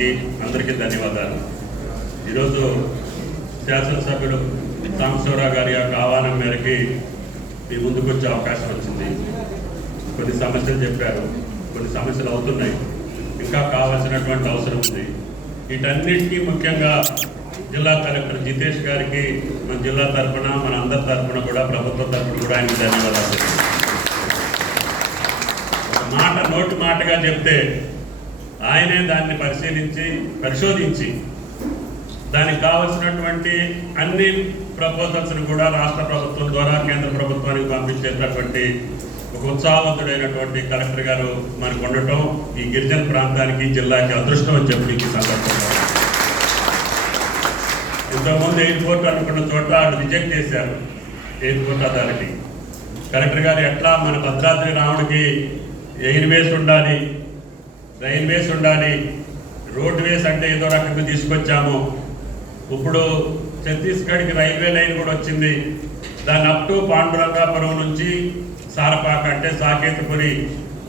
గారికి అందరికీ ధన్యవాదాలు. ఈరోజు శాసనసభ్యుడు సాంబశివరావు గారి యొక్క ఆహ్వానం మేరకి మీ ముందుకు వచ్చే అవకాశం వచ్చింది. కొన్ని సమస్యలు చెప్పారు కొన్ని సమస్యలు అవుతున్నాయి. ఇంకా కావాల్సినటువంటి అవసరం ఉంది. వీటన్నిటికీ ముఖ్యంగా జిల్లా కలెక్టర్ జితేష్ గారికి మన జిల్లా తరఫున మన అందరి తరఫున కూడా ప్రభుత్వ తరఫున కూడా ఆయనకు ధన్యవాదాలు. మాట నోటి మాటగా చెప్తే ఆయనే దాన్ని పరిశీలించి పరిశోధించి దానికి కావలసినటువంటి అన్ని ప్రపోజల్స్ను కూడా రాష్ట్ర ప్రభుత్వం ద్వారా కేంద్ర ప్రభుత్వానికి పంపించేటటువంటి ఒక ఉత్సాహవంతుడైనటువంటి కలెక్టర్ గారు మనకు ఉండటం ఈ గిరిజన ప్రాంతానికి జిల్లాకి అదృష్టం అని చెప్పి ఈ సందర్భంగా ఇంతకుముందు ఎయిర్పోర్ట్ అనుకున్న చోట వాళ్ళు రిజెక్ట్ చేశారు ఎయిర్పోర్ట్ అథారిటీ. కలెక్టర్ గారు ఎట్లా మన భద్రాద్రి రాముడికి ఎయిర్వేస్ ఉండాలి రైల్వేస్ ఉండాలి. రోడ్ వేస్ అంటే ఏదో రకంగా తీసుకొచ్చాము. ఇప్పుడు ఛత్తీస్గఢ్కి రైల్వే లైన్ కూడా వచ్చింది. దాన్ని అప్ టు పాండురంగాపురం నుంచి సారపాక అంటే సాకేతపురి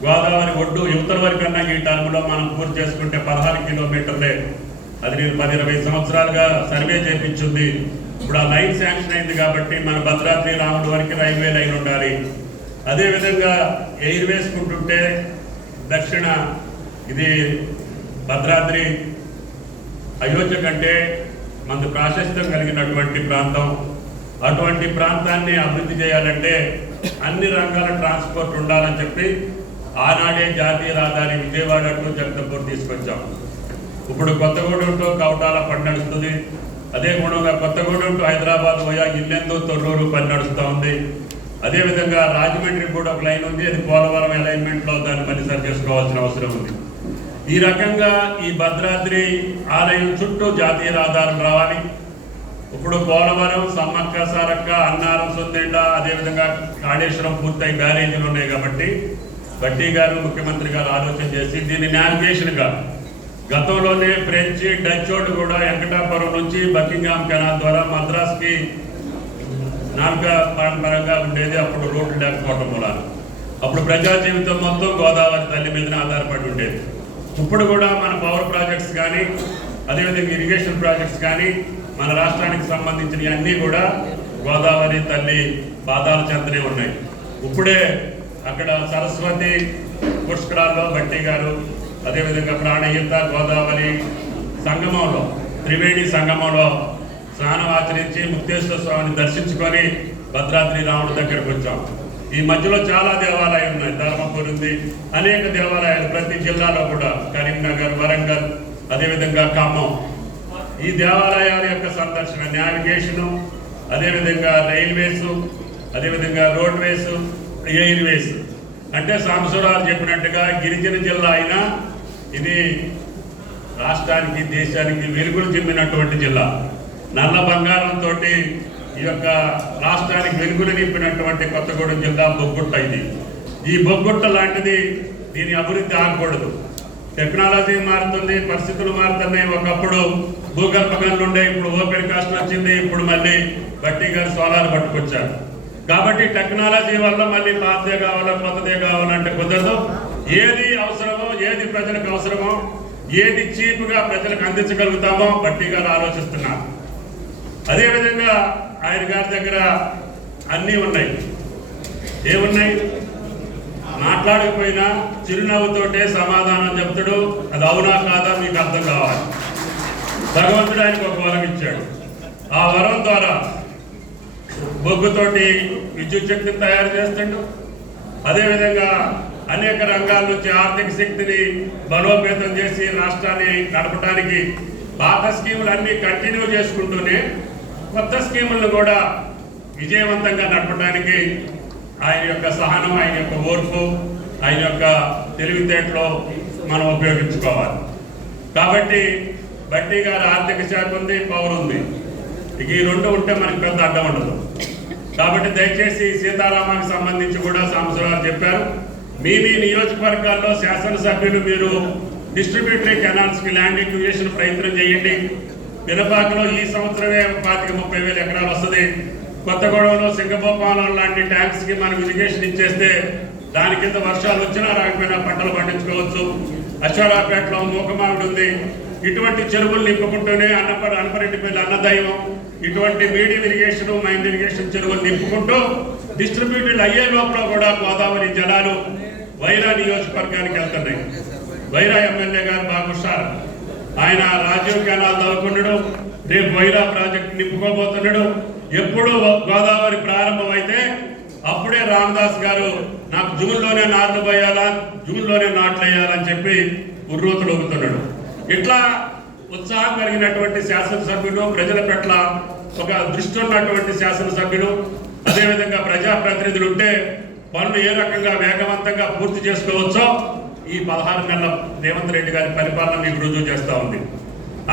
గోదావరి ఒడ్డు యువతల వరకన్నా ఈ టర్మ్లో మనం పూర్తి చేసుకుంటే పదహారు కిలోమీటర్లే. అది నేను పది ఇరవై సంవత్సరాలుగా సర్వే చేయించింది ఇప్పుడు ఆ లైన్ శాంక్షన్ అయింది కాబట్టి మన భద్రాద్రి రాముడి వరకు రైల్వే లైన్ ఉండాలి. అదేవిధంగా ఎయిర్ వేసుకుంటుంటే దక్షిణ ఇది భద్రాద్రి అయోధ్య కంటే మనకు ప్రాశస్త్యం కలిగినటువంటి ప్రాంతం. అటువంటి ప్రాంతాన్ని అభివృద్ధి చేయాలంటే అన్ని రంగాల ట్రాన్స్పోర్ట్ ఉండాలని చెప్పి ఆనాడే జాతీయ రహదారి విజయవాడ టు జగదంపూర్ తీసుకొచ్చాం. ఇప్పుడు కొత్తగూడెం టు కవటాల పని నడుస్తుంది. అదే గుణంగా కొత్తగూడెం టు హైదరాబాద్ పోయా ఇల్లెందు తొర్రూరు పని నడుస్తూ ఉంది. అదేవిధంగా రాజమండ్రి కూడా ఒక లైన్ ఉంది. అది పోలవరం అలైన్మెంట్లో దాన్ని పని సరి చేసుకోవాల్సిన అవసరం ఉంది. ఈ రకంగా ఈ భద్రాద్రి ఆలయం చుట్టూ జాతీయ రహదారులు రావాలి. ఇప్పుడు పోలవరం సమ్మక్క సారక్క అన్నారం సొందెండ అదేవిధంగా కాళేశ్వరం పూర్తయి బ్యారేజీలు ఉన్నాయి కాబట్టి బట్టి గారు ముఖ్యమంత్రి గారు ఆలోచన చేసి దీన్ని నావిగేషన్గా గతంలోనే ఫ్రెంచ్ డచ్ వాళ్ళు కూడా వెంకటాపురం నుంచి బకింగ్హామ్ కెనాల్ ద్వారా మద్రాస్కి నాలుగా పరంపరంగా ఉండేది. అప్పుడు రోడ్లు లేకపోవటం మూలాలు అప్పుడు ప్రజా జీవితం మొత్తం గోదావరి తల్లి మీదనే ఆధారపడి ఉండేది. ఇప్పుడు కూడా మన పవర్ ప్రాజెక్ట్స్ కానీ అదేవిధంగా ఇరిగేషన్ ప్రాజెక్ట్స్ కానీ మన రాష్ట్రానికి సంబంధించిన అన్నీ కూడా గోదావరి తల్లి పాదాల చెంతనే ఉన్నాయి. ఇప్పుడే అక్కడ సరస్వతి పుష్కరాల్లో భట్టి గారు అదేవిధంగా ప్రాణహిత గోదావరి సంగమంలో త్రివేణి సంగమంలో స్నానం ఆచరించి ముక్తేశ్వర స్వామిని దర్శించుకొని భద్రాద్రి రాముడి దగ్గరకు వచ్చాం. ఈ మధ్యలో చాలా దేవాలయాలు ఉన్నాయి ధర్మపూర్ ఉంది అనేక దేవాలయాలు ప్రతి జిల్లాలో కూడా కరీంనగర్ వరంగల్ అదేవిధంగా ఖమ్మం. ఈ దేవాలయాల యొక్క సందర్శన నావిగేషను అదేవిధంగా రైల్వేస్ అదేవిధంగా రోడ్వేస్ ఎయిర్వేస్ అంటే సాంబశివరావు చెప్పినట్టుగా గిరిజన జిల్లా అయినా ఇది రాష్ట్రానికి దేశానికి వెలుగులు చెందినటువంటి జిల్లా. నల్ల బంగారంతో ఈ యొక్క రాష్ట్రానికి వెలుగులు నింపినటువంటి కొత్తగూడెం జిల్లా బొగ్గుట్ట ఇది. ఈ బొగ్గుట్ట లాంటిది దీని అభివృద్ధి ఆగకూడదు. టెక్నాలజీ మారుతుంది పరిస్థితులు మారుతున్నాయి. ఒకప్పుడు భూగర్భ గనులు ఉండే ఇప్పుడు ఓపెన్ కాస్ట్ వచ్చింది ఇప్పుడు మళ్ళీ బట్టి గారు సోలార్ పట్టుకొచ్చారు. కాబట్టి టెక్నాలజీ వల్ల మళ్ళీ పాతదే కావాలా కొత్తదే కావాలంటే కుదరదు. ఏది అవసరమో ఏది ప్రజలకు అవసరమో ఏది చీప్గా ప్రజలకు అందించగలుగుతామో బట్టి గారు ఆలోచిస్తున్నారు. అదేవిధంగా ఆయన గారి దగ్గర అన్నీ ఉన్నాయి. ఏమున్నాయి? మాట్లాడకపోయినా చిరునవ్వుతోటే సమాధానం చెప్తాడు. అది అవునా కాదా మీకు అర్థం కావాలి. భగవంతుడు ఆయనకు ఒక వరం ఇచ్చాడు. ఆ వరం ద్వారా బొగ్గుతోటి విద్యుత్ శక్తిని తయారు చేస్తాడు. అదేవిధంగా అనేక రంగాల నుంచి ఆర్థిక శక్తిని బలోపేతం చేసి రాష్ట్రాన్ని నడపడానికి పాత స్కీములు అన్నీ కంటిన్యూ చేసుకుంటూనే కొత్త స్కీములను కూడా విజయవంతంగా నడపడానికి ఆయన యొక్క సహనం ఆయన యొక్క ఓర్పు ఆయన యొక్క తెలివితేటలో మనం ఉపయోగించుకోవాలి. కాబట్టి బట్టి గారి ఆర్థిక శాఖ ఉంది పవర్ ఉంది. ఇక ఈ రెండు ఉంటే మనకి పెద్ద అడ్డం ఉండదు. కాబట్టి దయచేసి సీతారామానికి సంబంధించి కూడా సంవత్సరాలు చెప్పారు. మీ మీ నియోజకవర్గాల్లో శాసనసభ్యులు మీరు డిస్ట్రిబ్యూటరీ కెనాల్స్కి ల్యాండ్ ఎక్విజేషన్ ప్రయత్నం చేయండి. పినపాకలో ఈ సంవత్సరమే పాతిక ముప్పై వేల ఎకరాలు వస్తుంది. కొత్తగూడెంలో సింగభూపాలం లాంటి ట్యాంక్స్కి మనం ఇరిగేషన్ ఇచ్చేస్తే దాని కింద వర్షాలు వచ్చినా రాకపోయినా పంటలు పండించుకోవచ్చు. అశ్వరాపేటలో మూకమావిడి ఉంది. ఇటువంటి చెరువులు నింపుకుంటూనే అన్నప అనపరెడ్డిపల్లి అన్నదైవం ఇటువంటి మీడియం ఇరిగేషన్ మైండ్ ఇరిగేషన్ చెరువులు నింపుకుంటూ డిస్ట్రిబ్యూటెడ్ అయ్యే లోపల కూడా గోదావరి జలాలు వైరా నియోజకవర్గానికి వెళ్తున్నాయి. వైరా ఎమ్మెల్యే గారు బాగుషారు ఆయన రాజీవ్ కెనాల్ తవ్వుకున్నాడు రేపు వైరా ప్రాజెక్ట్ నింపుకోబోతున్నాడు. ఎప్పుడు గోదావరి ప్రారంభమైతే అప్పుడే రామదాస్ గారు నాకు జూన్లోనే నాట్లు పోయాలా జూన్లోనే నాట్లు వేయాలని చెప్పి ఉర్రూతులు ఊగుతున్నాడు. ఇట్లా ఉత్సాహం కలిగినటువంటి శాసనసభ్యులు ప్రజల పట్ల ఒక దృష్టి ఉన్నటువంటి శాసనసభ్యులు అదేవిధంగా ప్రజాప్రతినిధులు ఉంటే పనులు ఏ రకంగా వేగవంతంగా పూర్తి చేసుకోవచ్చో ఈ పదహారు నెలల రేవంత్ రెడ్డి గారి పరిపాలన మీకు రుజువు చేస్తూ ఉంది.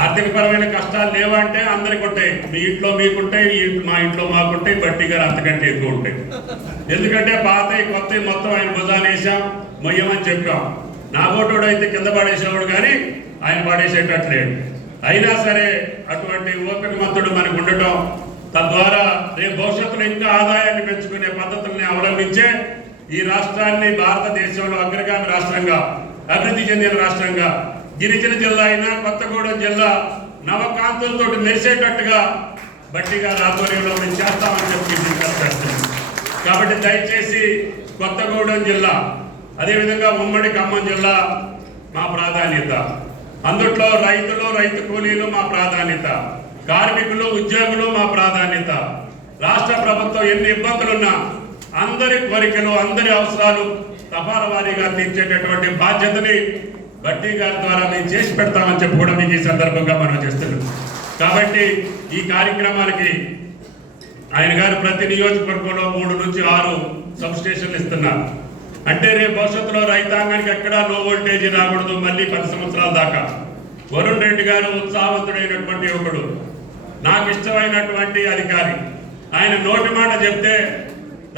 ఆర్థికపరమైన కష్టాలు లేవంటే అందరికి ఉంటాయి. మీ ఇంట్లో మీకుంటాయి మా ఇంట్లో మాకుంటాయి బట్టి గారు అంతకంటే ఎక్కువ ఉంటాయి. ఎందుకంటే పాత కొత్త మొత్తం ఆయన భుజాన్ని వేసాం మొయ్యమని చెప్పాం. నా ఓటోడు అయితే కింద పడేసేవాడు కానీ ఆయన పడేసేటట్లేడు అయినా సరే అటువంటి ఓపిక మంతుడు మనకు ఉండటం తద్వారా రేపు భవిష్యత్తులో ఇంకా ఆదాయాన్ని పెంచుకునే పద్ధతుల్ని అవలంబించే ఈ రాష్ట్రాన్ని భారతదేశంలో అగ్రగామి రాష్ట్రంగా అభివృద్ధి చెందిన రాష్ట్రంగా గిరిజన జిల్లా అయినా కొత్తగూడెం జిల్లా నవకాంతులతో మెరిసేటట్టుగా బట్టిగా ఆధ్వర్యంలో మేము చేస్తామని చెప్పి కాబట్టి దయచేసి కొత్తగూడెం జిల్లా అదేవిధంగా ఉమ్మడి ఖమ్మం జిల్లా మా ప్రాధాన్యత. అందుట్లో రైతులు రైతు కూలీలు మా ప్రాధాన్యత. కార్మికులు ఉద్యోగులు మా ప్రాధాన్యత. రాష్ట్ర ప్రభుత్వం ఎన్ని ఇబ్బందులున్నా అందరి కోరికలు అందరి అవసరాలు తపాల వారీగా తీర్చేటటువంటి బాధ్యతని బట్టి గారి ద్వారా మేము చేసి పెడతామని చెప్పి కూడా మీకు ఈ సందర్భంగా మనం చేస్తున్నాం. కాబట్టి ఈ కార్యక్రమానికి ఆయన గారు ప్రతి నియోజకవర్గంలో మూడు నుంచి ఆరు సబ్ స్టేషన్లు ఇస్తున్నారు. అంటే రేపు భవిష్యత్తులో రైతాంగానికి ఎక్కడా లో వోల్టేజ్ రాకూడదు మళ్ళీ పది సంవత్సరాల దాకా. వరుణ్ రెడ్డి గారు ఉత్సాహవంతుడైనటువంటి యువకుడు నాకు ఇష్టమైనటువంటి అధికారి. ఆయన నోటి మాట చెప్తే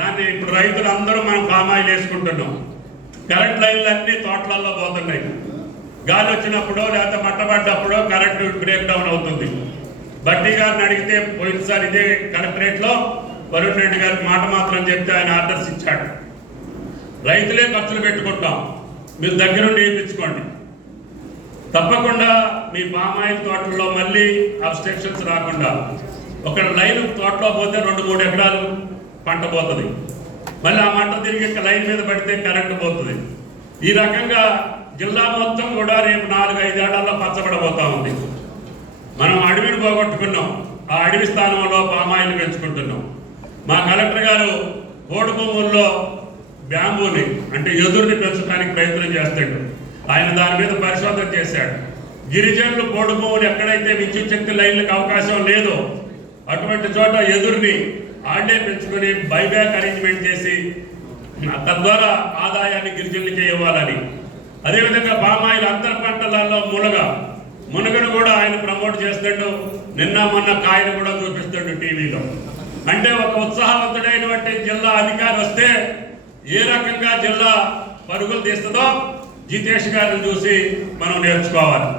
దాన్ని ఇప్పుడు రైతులు అందరూ మనం పామాయిల్ వేసుకుంటున్నాం. కరెంట్ లైన్లు అన్ని తోటలలో పోతున్నాయి. గాలి వచ్చినప్పుడో లేకపోతే మట్టబడ్డప్పుడో కరెంటు బ్రేక్ డౌన్ అవుతుంది. బట్టి గారిని అడిగితే పోయినసారి ఇదే కలెక్టరేట్లో వరుణ్ రెడ్డి గారికి మాట మాత్రం చెప్తే ఆయన ఆర్డర్స్ ఇచ్చాడు. రైతులే ఖర్చులు పెట్టుకుంటాం. మీరు దగ్గరుండి వేయించుకోండి. తప్పకుండా మీ పామాయిల్ తోటల్లో మళ్ళీ అబ్స్ట్రక్షన్స్ రాకుండా. ఒక లైన్ తోటలో పోతే రెండు మూడు ఎకరాలు పంట పోతుంది. మళ్ళీ ఆ మంట తిరిగి లైన్ మీద పడితే కరెంటు పోతుంది. ఈ రకంగా జిల్లా మొత్తం కూడా రేపు నాలుగు ఐదేళ్ళలో పచ్చబడబోతా ఉంది. మనం అడవిని పోగొట్టుకున్నాం. ఆ అడవి స్థానంలో పామాయిల్ పెంచుకుంటున్నాం. మా కలెక్టర్ గారు కోడి భూముల్లో బ్యాంబూని అంటే ఎదురుని పెంచడానికి ప్రయత్నం చేస్తాడు. ఆయన దాని మీద పరిశోధన చేశాడు. గిరిజనులు కోడి భూములు ఎక్కడైతే విద్యుత్ శక్తి లైన్లకు అవకాశం లేదో అటువంటి చోట ఎదురుని ఆడే పెంచుకొని బైబ్యాక్ అరేంజ్మెంట్ చేసి తద్వారా ఆదాయాన్ని గిరిజనులకే ఇవ్వాలని. అదేవిధంగా పామాయిల్ అంతర్ పంటలలో మునగ మునగను కూడా ఆయన ప్రమోట్ చేస్తాడు. నిన్న మొన్న కాయను కూడా చూపిస్తాడు టీవీలో. అంటే ఒక ఉత్సాహవంతుడైనటువంటి జిల్లా అధికారి వస్తే ఏ రకంగా జిల్లా పరుగులు తీస్తుందో జితేష్ గారిని చూసి మనం నేర్చుకోవాలి.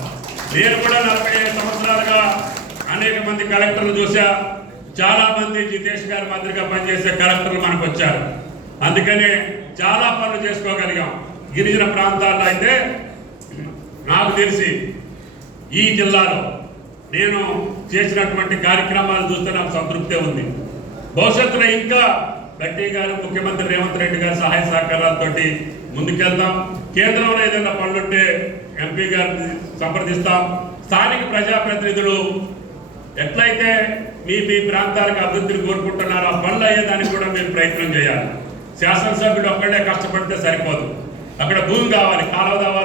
నేను కూడా నలభై ఐదు సంవత్సరాలుగా అనేక మంది కలెక్టర్లు చూసా చాలామంది జితేష్ గారి మాదిరిగా పనిచేసే కలెక్టర్లు మనకు వచ్చారు అందుకనే చాలా పనులు చేసుకోగలిగాం. గిరిజన ప్రాంతాల్లో అయితే నాకు తెలిసి ఈ జిల్లాలో నేను చేసినటువంటి కార్యక్రమాలు చూస్తే నాకు సంతృప్తే ఉంది. భవిష్యత్తులో ఇంకా గట్టి గారు ముఖ్యమంత్రి రేవంత్ రెడ్డి గారి సహాయ సహకారాలతోటి ముందుకెళ్దాం కేంద్రంలో ఏదైనా పనులుంటే ఎంపీ గారిని సంప్రదిస్తాం. స్థానిక ప్రజాప్రతినిధులు ఎట్లయితే మీ మీ ప్రాంతాలకు అభివృద్ధిని కోరుకుంటున్నారు. ఆ పనులు అయ్యేదానికి కూడా మీరు ప్రయత్నం చేయాలి. శాసనసభ్యుడు ఒక్కడే కష్టపడితే సరిపోదు. అక్కడ భూమి కావాలి కాలువ కావాలి.